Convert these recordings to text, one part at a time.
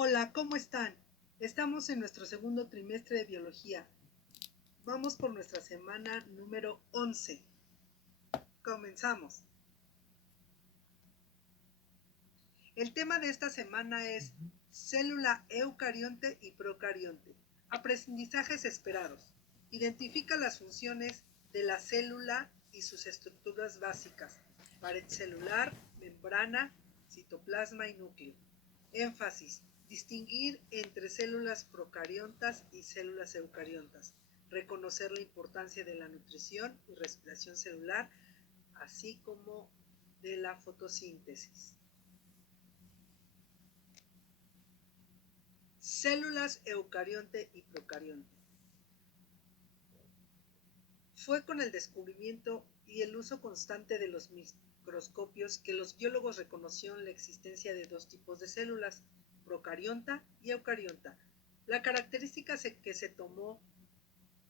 Hola, ¿cómo están? Estamos en nuestro segundo trimestre de biología. Vamos por nuestra semana número 11. Comenzamos. El tema de esta semana es célula eucarionte y procarionte. Aprendizajes esperados. Identifica las funciones de la célula y sus estructuras básicas: pared celular, membrana, citoplasma y núcleo. Énfasis: distinguir entre células procariontas y células eucariontas. Reconocer la importancia de la nutrición y respiración celular, así como de la fotosíntesis. Células eucarionte y procarionte. Fue con el descubrimiento y el uso constante de los microscopios que los biólogos reconocieron la existencia de dos tipos de células, procarionta y eucarionta. La característica que se tomó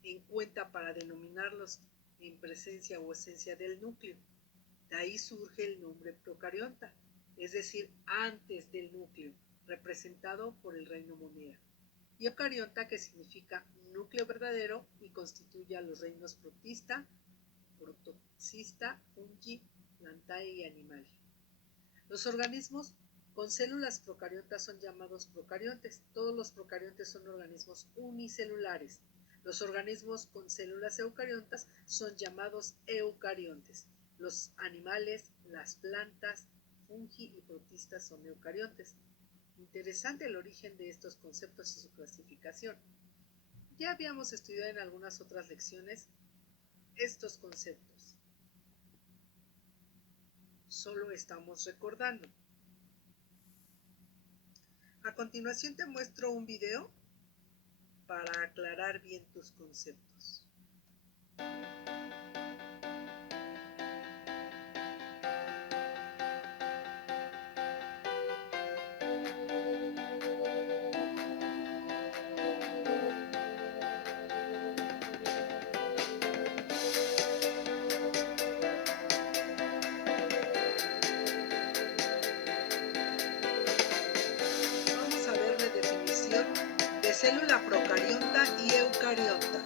en cuenta para denominarlos en presencia o esencia del núcleo. De ahí surge el nombre procarionta, es decir, antes del núcleo, representado por el reino moneda, y eucarionta, que significa núcleo verdadero y constituye a los reinos protista, protocista, fungi, plantae y animal. Los organismos con células procariontas son llamados procariontes. Todos los procariontes son organismos unicelulares. Los organismos con células eucariontas son llamados eucariontes. Los animales, las plantas, fungi y protistas son eucariontes. Interesante el origen de estos conceptos y su clasificación. Ya habíamos estudiado en algunas otras lecciones estos conceptos. Solo estamos recordando. A continuación te muestro un video para aclarar bien tus conceptos. Vamos a ver la definición de célula procarionta y eucarionta.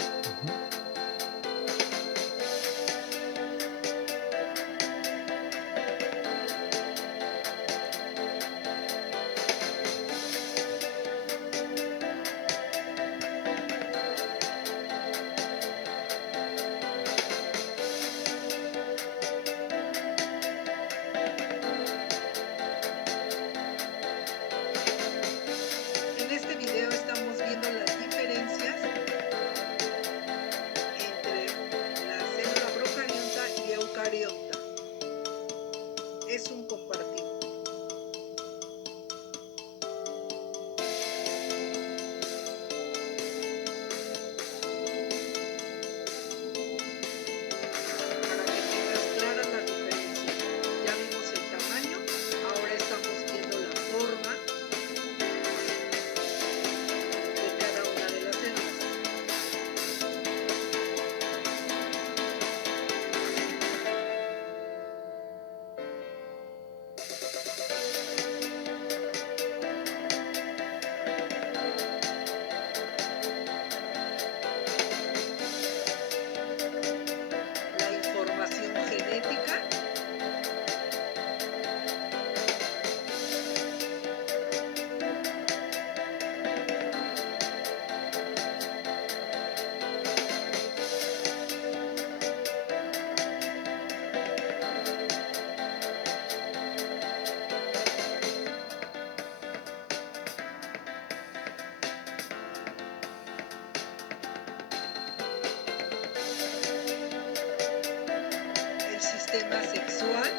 En este video estamos viendo las diferencias entre la célula procarionta y eucarionta. Es un compartido. Para que tengas claras las diferencias. Ya vimos el tamaño, ahora estamos viendo la forma de cada una de las células. La información genética, el sistema sexual,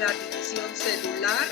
la división celular,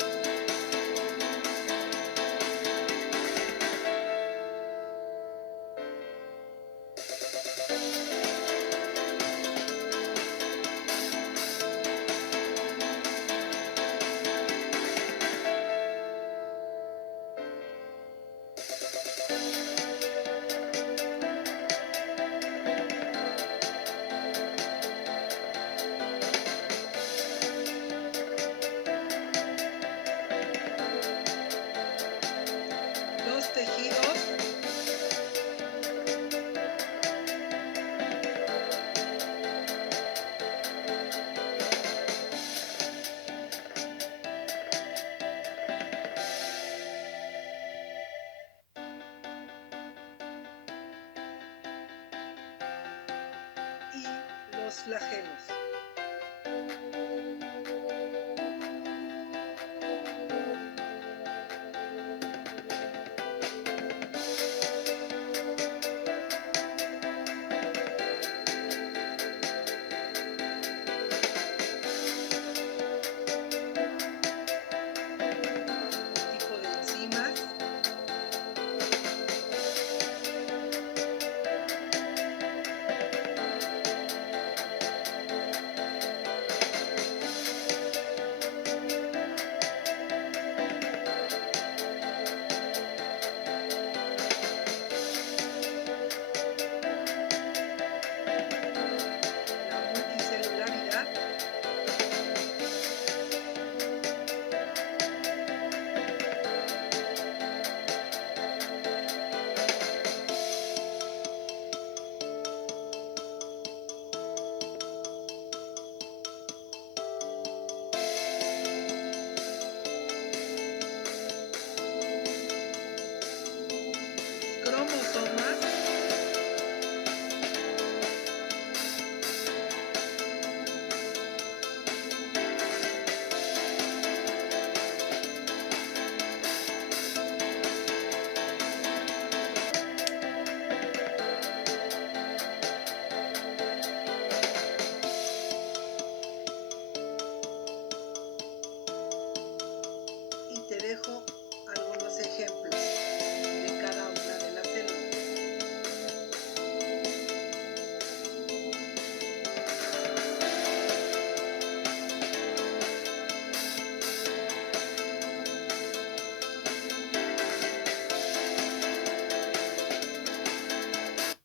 tejidos y los flagelos. Tipo de enzimas la multicelularidad cromosomas y te dejo algunos ejemplos de cada una de las células.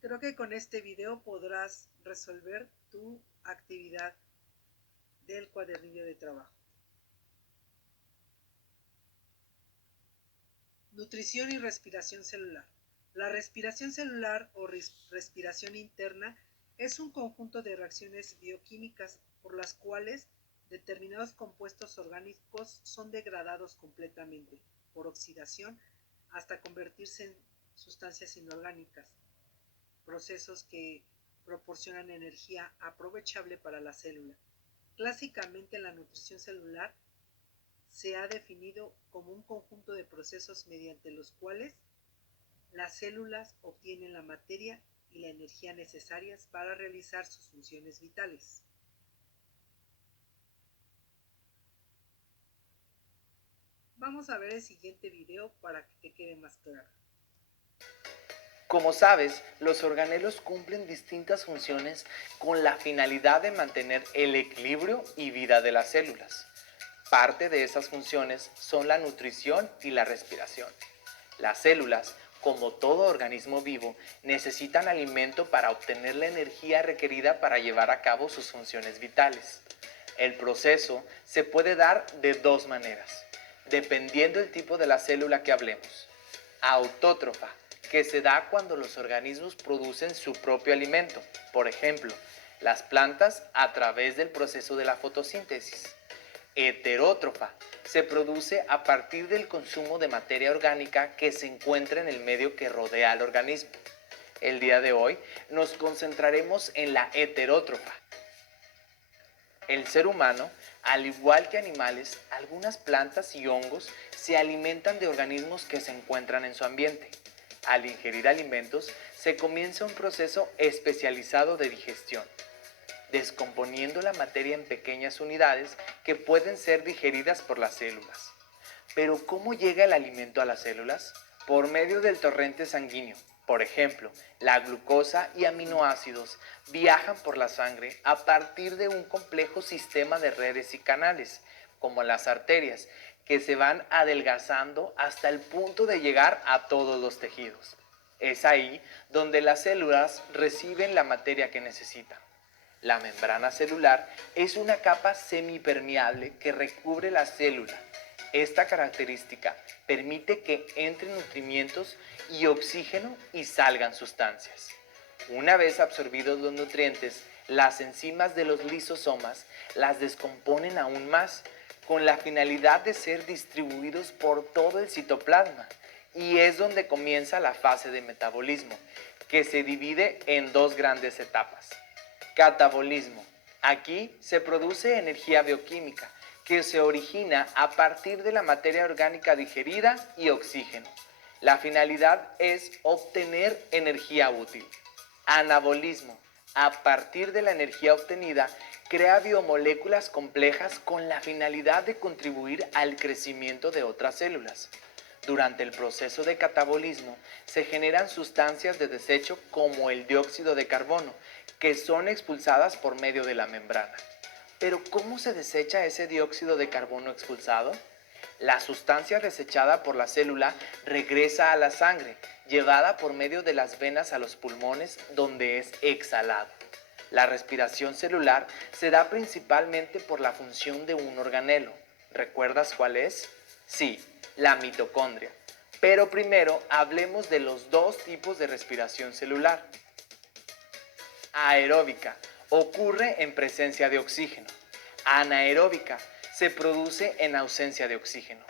Creo que con este video podrás resolver tu actividad del cuadernillo de trabajo. Nutrición y respiración celular. La respiración celular o respiración interna es un conjunto de reacciones bioquímicas por las cuales determinados compuestos orgánicos son degradados completamente por oxidación hasta convertirse en sustancias inorgánicas, procesos que proporcionan energía aprovechable para la célula. Clásicamente, la nutrición celular se ha definido como un conjunto de procesos mediante los cuales las células obtienen la materia y la energía necesarias para realizar sus funciones vitales. Vamos a ver el siguiente video para que te quede más claro. Como sabes, los organelos cumplen distintas funciones con la finalidad de mantener el equilibrio y vida de las células. Parte de esas funciones son la nutrición y la respiración. Las células, como todo organismo vivo, necesitan alimento para obtener la energía requerida para llevar a cabo sus funciones vitales. El proceso se puede dar de dos maneras, dependiendo del tipo de la célula que hablemos. Autótrofa, que se da cuando los organismos producen su propio alimento, por ejemplo, las plantas a través del proceso de la fotosíntesis. Heterótrofa, se produce a partir del consumo de materia orgánica que se encuentra en el medio que rodea al organismo. El día de hoy nos concentraremos en la heterótrofa. El ser humano, al igual que animales, algunas plantas y hongos se alimentan de organismos que se encuentran en su ambiente. Al ingerir alimentos, se comienza un proceso especializado de digestión, descomponiendo la materia en pequeñas unidades que pueden ser digeridas por las células. Pero ¿cómo llega el alimento a las células? Por medio del torrente sanguíneo. Por ejemplo, la glucosa y aminoácidos viajan por la sangre a partir de un complejo sistema de redes y canales, como las arterias, que se van adelgazando hasta el punto de llegar a todos los tejidos. Es ahí donde las células reciben la materia que necesitan. La membrana celular es una capa semipermeable que recubre la célula. Esta característica permite que entren nutrimientos y oxígeno y salgan sustancias. Una vez absorbidos los nutrientes, las enzimas de los lisosomas las descomponen aún más con la finalidad de ser distribuidos por todo el citoplasma, y es donde comienza la fase de metabolismo, que se divide en dos grandes etapas. Catabolismo. Aquí se produce energía bioquímica que se origina a partir de la materia orgánica digerida y oxígeno. La finalidad es obtener energía útil. Anabolismo. A partir de la energía obtenida, crea biomoléculas complejas con la finalidad de contribuir al crecimiento de otras células. Durante el proceso de catabolismo se generan sustancias de desecho como el dióxido de carbono, que son expulsadas por medio de la membrana. Pero ¿cómo se desecha ese dióxido de carbono expulsado? La sustancia desechada por la célula regresa a la sangre, llevada por medio de las venas a los pulmones, donde es exhalado. La respiración celular se da principalmente por la función de un organelo. ¿Recuerdas cuál es? Sí, la mitocondria. Pero primero hablemos de los dos tipos de respiración celular. Aeróbica. Ocurre en presencia de oxígeno. Anaeróbica. Se produce en ausencia de oxígeno.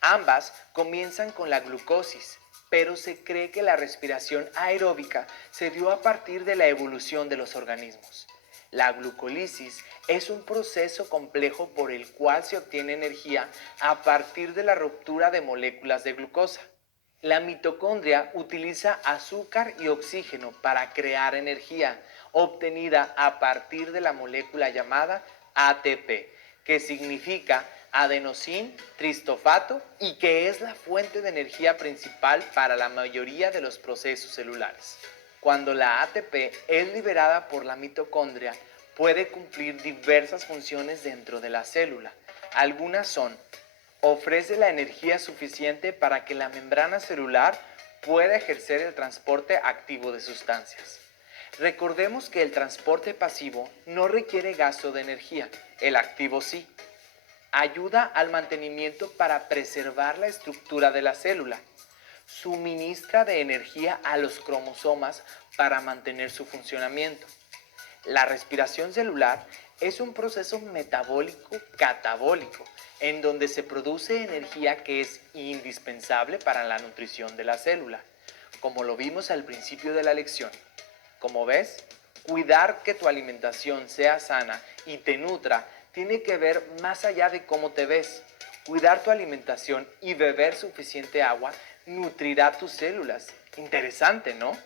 Ambas comienzan con la glucosis, pero se cree que la respiración aeróbica se dio a partir de la evolución de los organismos. La glucólisis es un proceso complejo por el cual se obtiene energía a partir de la ruptura de moléculas de glucosa. La mitocondria utiliza azúcar y oxígeno para crear energía, obtenida a partir de la molécula llamada ATP, que significa adenosín trifosfato y que es la fuente de energía principal para la mayoría de los procesos celulares. Cuando la ATP es liberada por la mitocondria, puede cumplir diversas funciones dentro de la célula. Algunas son: ofrece la energía suficiente para que la membrana celular pueda ejercer el transporte activo de sustancias. Recordemos que el transporte pasivo no requiere gasto de energía, el activo sí. Ayuda al mantenimiento para preservar la estructura de la célula. Suministra de energía a los cromosomas para mantener su funcionamiento. La respiración celular es un proceso metabólico catabólico, en donde se produce energía que es indispensable para la nutrición de la célula, como lo vimos al principio de la lección. Como ves, cuidar que tu alimentación sea sana y te nutra tiene que ver más allá de cómo te ves. Cuidar tu alimentación y beber suficiente agua nutrirá tus células. Interesante, ¿no?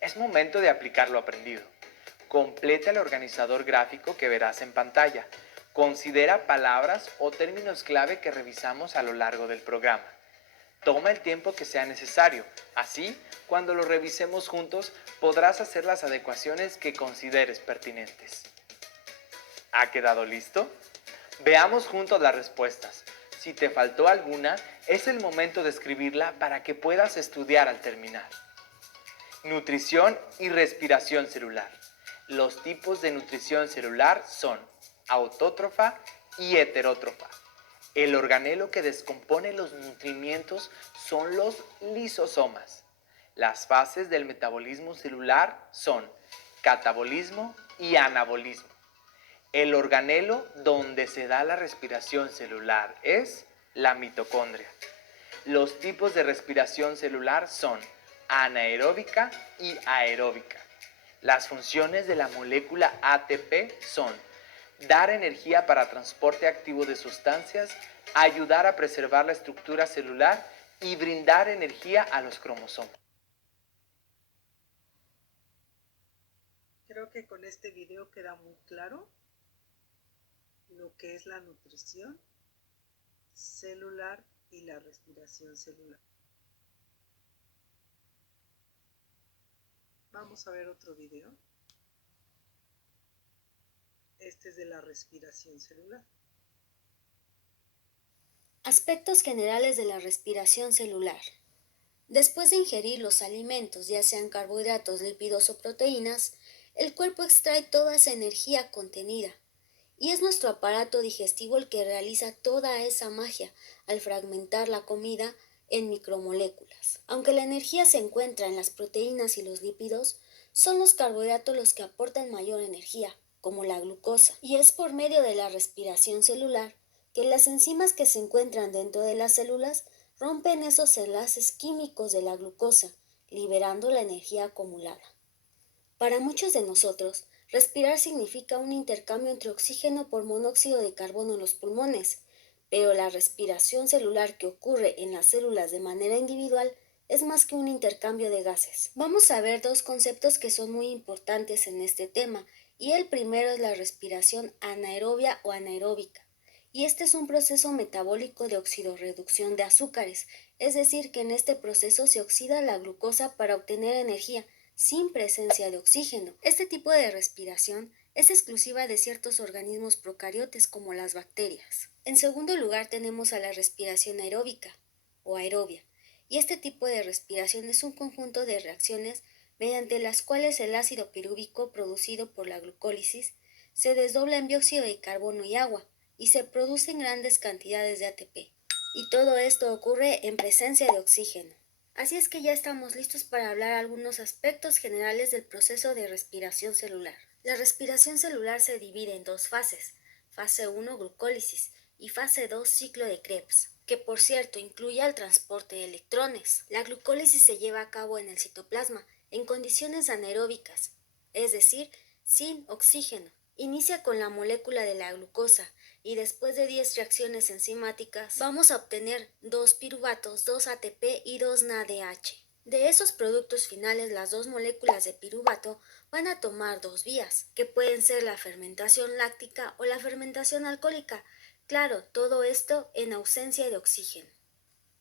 Es momento de aplicar lo aprendido. Completa el organizador gráfico que verás en pantalla. Considera palabras o términos clave que revisamos a lo largo del programa. Toma el tiempo que sea necesario. Así, cuando lo revisemos juntos, podrás hacer las adecuaciones que consideres pertinentes. ¿Ha quedado listo? Veamos juntos las respuestas. Si te faltó alguna, es el momento de escribirla para que puedas estudiar al terminar. Nutrición y respiración celular. Los tipos de nutrición celular son autótrofa y heterótrofa. El organelo que descompone los nutrimientos son los lisosomas. Las fases del metabolismo celular son catabolismo y anabolismo. El organelo donde se da la respiración celular es la mitocondria. Los tipos de respiración celular son anaeróbica y aeróbica. Las funciones de la molécula ATP son dar energía para transporte activo de sustancias, ayudar a preservar la estructura celular y brindar energía a los cromosomas. Creo que con este video queda muy claro lo que es la nutrición celular y la respiración celular. Vamos a ver otro video. Este es de la respiración celular. Aspectos generales de la respiración celular. Después de ingerir los alimentos, ya sean carbohidratos, lípidos o proteínas, el cuerpo extrae toda esa energía contenida y es nuestro aparato digestivo el que realiza toda esa magia al fragmentar la comida en micromoléculas. Aunque la energía se encuentra en las proteínas y los lípidos, son los carbohidratos los que aportan mayor energía, como la glucosa, y es por medio de la respiración celular que las enzimas que se encuentran dentro de las células rompen esos enlaces químicos de la glucosa, liberando la energía acumulada. Para muchos de nosotros, respirar significa un intercambio entre oxígeno por monóxido de carbono en los pulmones, pero la respiración celular que ocurre en las células de manera individual es más que un intercambio de gases. Vamos a ver dos conceptos que son muy importantes en este tema, y el primero es la respiración anaerobia o anaeróbica. Y este es un proceso metabólico de oxidorreducción de azúcares, es decir, que en este proceso se oxida la glucosa para obtener energía, sin presencia de oxígeno. Este tipo de respiración es exclusiva de ciertos organismos procariotes como las bacterias. En segundo lugar tenemos a la respiración aeróbica o aerobia, y este tipo de respiración es un conjunto de reacciones mediante las cuales el ácido pirúvico producido por la glucólisis se desdobla en dióxido de carbono y agua y se producen grandes cantidades de ATP. Y todo esto ocurre en presencia de oxígeno. Así es que ya estamos listos para hablar algunos aspectos generales del proceso de respiración celular. La respiración celular se divide en dos fases, fase 1 glucólisis y fase 2 ciclo de Krebs, que por cierto incluye el transporte de electrones. La glucólisis se lleva a cabo en el citoplasma en condiciones anaeróbicas, es decir, sin oxígeno. Inicia con la molécula de la glucosa y después de 10 reacciones enzimáticas vamos a obtener 2 piruvatos, 2 ATP y 2 NADH. De esos productos finales, las dos moléculas de piruvato van a tomar dos vías, que pueden ser la fermentación láctica o la fermentación alcohólica. Claro, todo esto en ausencia de oxígeno.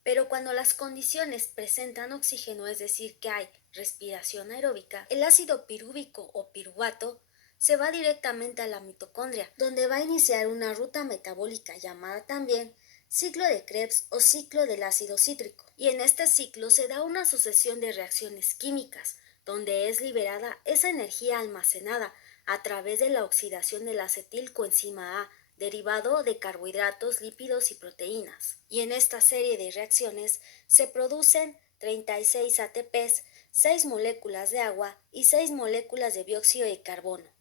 Pero cuando las condiciones presentan oxígeno, es decir, que hay respiración aeróbica, el ácido pirúvico o piruvato se va directamente a la mitocondria, donde va a iniciar una ruta metabólica llamada también ciclo de Krebs o ciclo del ácido cítrico. Y en este ciclo se da una sucesión de reacciones químicas, donde es liberada esa energía almacenada a través de la oxidación de la acetilcoenzima A, derivado de carbohidratos, lípidos y proteínas. Y en esta serie de reacciones se producen 36 ATPs, 6 moléculas de agua y 6 moléculas de dióxido de carbono.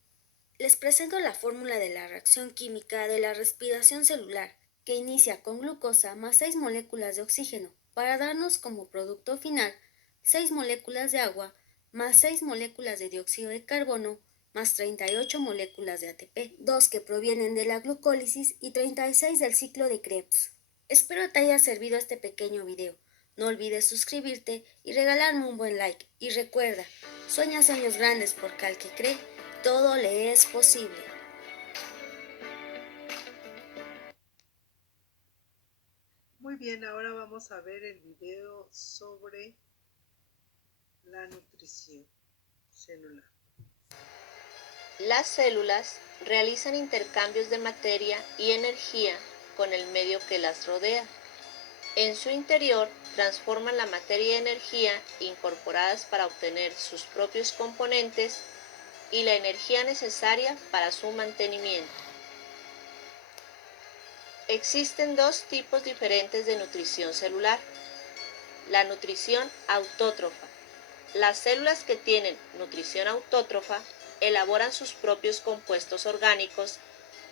Les presento la fórmula de la reacción química de la respiración celular, que inicia con glucosa más 6 moléculas de oxígeno, para darnos como producto final 6 moléculas de agua más 6 moléculas de dióxido de carbono más 38 moléculas de ATP, 2 que provienen de la glucólisis y 36 del ciclo de Krebs. Espero te haya servido este pequeño video. No olvides suscribirte y regalarme un buen like. Y recuerda, sueña sueños grandes porque al que cree, todo le es posible. Muy bien, ahora vamos a ver el video sobre la nutrición celular. Las células realizan intercambios de materia y energía con el medio que las rodea. En su interior transforman la materia y energía incorporadas para obtener sus propios componentes y la energía necesaria para su mantenimiento. Existen dos tipos diferentes de nutrición celular. La nutrición autótrofa. Las células que tienen nutrición autótrofa elaboran sus propios compuestos orgánicos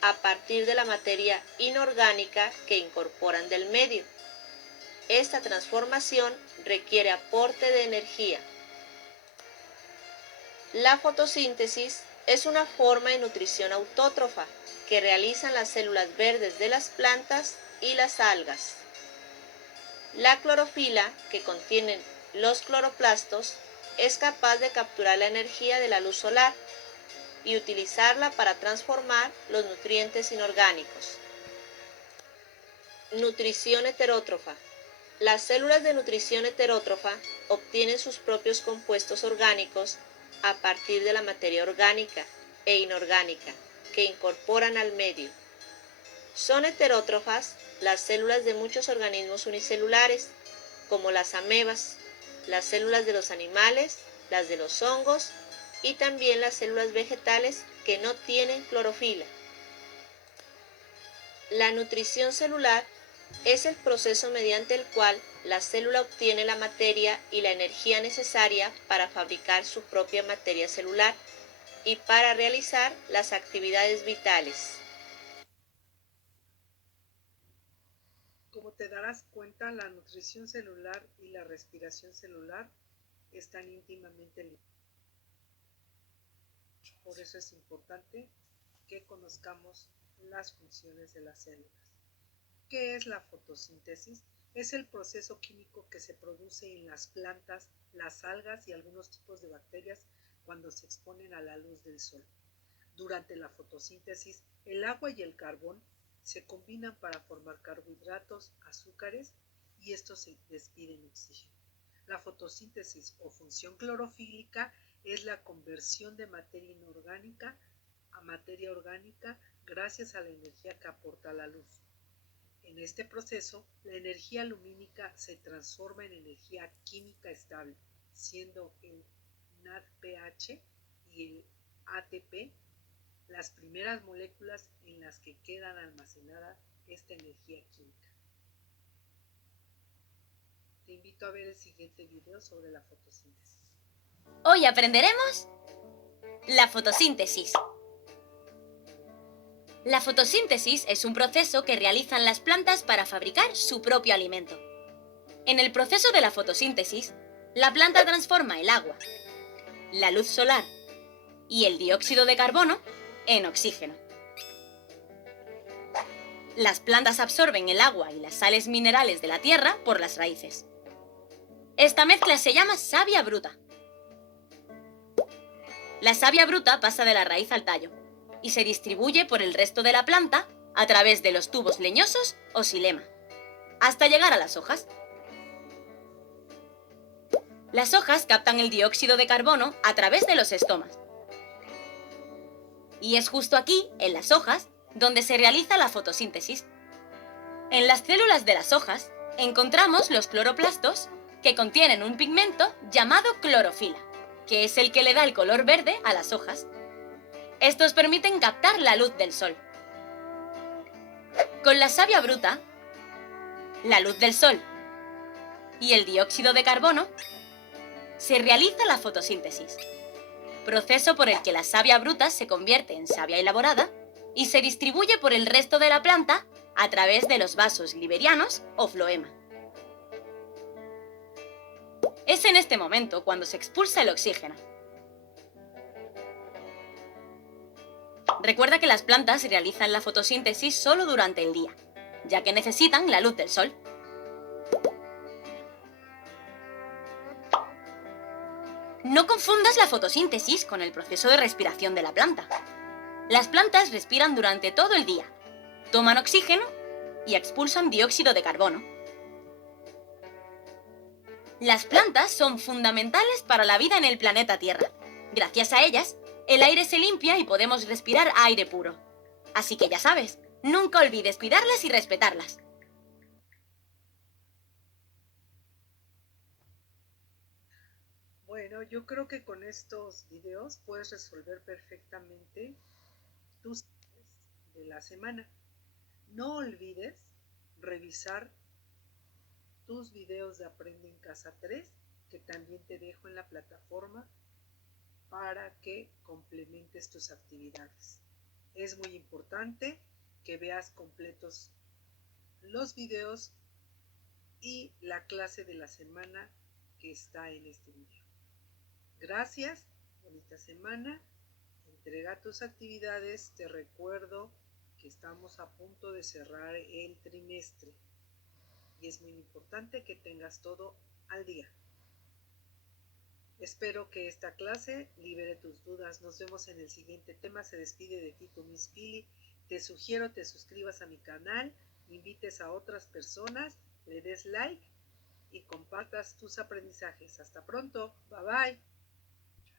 a partir de la materia inorgánica que incorporan del medio. Esta transformación requiere aporte de energía. La fotosíntesis es una forma de nutrición autótrofa que realizan las células verdes de las plantas y las algas. La clorofila, que contienen los cloroplastos, es capaz de capturar la energía de la luz solar y utilizarla para transformar los nutrientes inorgánicos. Nutrición heterótrofa. Las células de nutrición heterótrofa obtienen sus propios compuestos orgánicos a partir de la materia orgánica e inorgánica que incorporan al medio. Son heterótrofas las células de muchos organismos unicelulares, como las amebas, las células de los animales, las de los hongos y también las células vegetales que no tienen clorofila. La nutrición celular es el proceso mediante el cual la célula obtiene la materia y la energía necesaria para fabricar su propia materia celular y para realizar las actividades vitales. Como te darás cuenta, la nutrición celular y la respiración celular están íntimamente ligadas. Por eso es importante que conozcamos las funciones de las células. ¿Qué es la fotosíntesis? Es el proceso químico que se produce en las plantas, las algas y algunos tipos de bacterias cuando se exponen a la luz del sol. Durante la fotosíntesis, el agua y el carbón se combinan para formar carbohidratos, azúcares y estos se despiden oxígeno. La fotosíntesis o función clorofílica es la conversión de materia inorgánica a materia orgánica gracias a la energía que aporta la luz. En este proceso, la energía lumínica se transforma en energía química estable, siendo el NADPH y el ATP las primeras moléculas en las que quedan almacenada esta energía química. Te invito a ver el siguiente video sobre la fotosíntesis. Hoy aprenderemos la fotosíntesis. La fotosíntesis es un proceso que realizan las plantas para fabricar su propio alimento. En el proceso de la fotosíntesis, la planta transforma el agua, la luz solar y el dióxido de carbono en oxígeno. Las plantas absorben el agua y las sales minerales de la tierra por las raíces. Esta mezcla se llama savia bruta. La savia bruta pasa de la raíz al tallo y se distribuye por el resto de la planta a través de los tubos leñosos o xilema, hasta llegar a las hojas. Las hojas captan el dióxido de carbono a través de los estomas. Y es justo aquí, en las hojas, donde se realiza la fotosíntesis. En las células de las hojas encontramos los cloroplastos, que contienen un pigmento llamado clorofila, que es el que le da el color verde a las hojas. Estos permiten captar la luz del sol. Con la savia bruta, la luz del sol y el dióxido de carbono, se realiza la fotosíntesis, proceso por el que la savia bruta se convierte en savia elaborada y se distribuye por el resto de la planta a través de los vasos liberianos o floema. Es en este momento cuando se expulsa el oxígeno. Recuerda que las plantas realizan la fotosíntesis solo durante el día, ya que necesitan la luz del sol. No confundas la fotosíntesis con el proceso de respiración de la planta. Las plantas respiran durante todo el día, toman oxígeno y expulsan dióxido de carbono. Las plantas son fundamentales para la vida en el planeta Tierra. Gracias a ellas, el aire se limpia y podemos respirar aire puro. Así que ya sabes, nunca olvides cuidarlas y respetarlas. Bueno, yo creo que con estos videos puedes resolver perfectamente tus de la semana. No olvides revisar tus videos de Aprende en Casa 3, que también te dejo en la plataforma para que complementes tus actividades. Es muy importante que veas completos los videos y la clase de la semana que está en este video. Gracias, bonita semana. Entrega tus actividades. Te recuerdo que estamos a punto de cerrar el trimestre y es muy importante que tengas todo al día. Espero que esta clase libere tus dudas. Nos vemos en el siguiente tema. Se despide de ti tu Miss Pili. Te sugiero te suscribas a mi canal, invites a otras personas, le des like y compartas tus aprendizajes. Hasta pronto. Bye bye.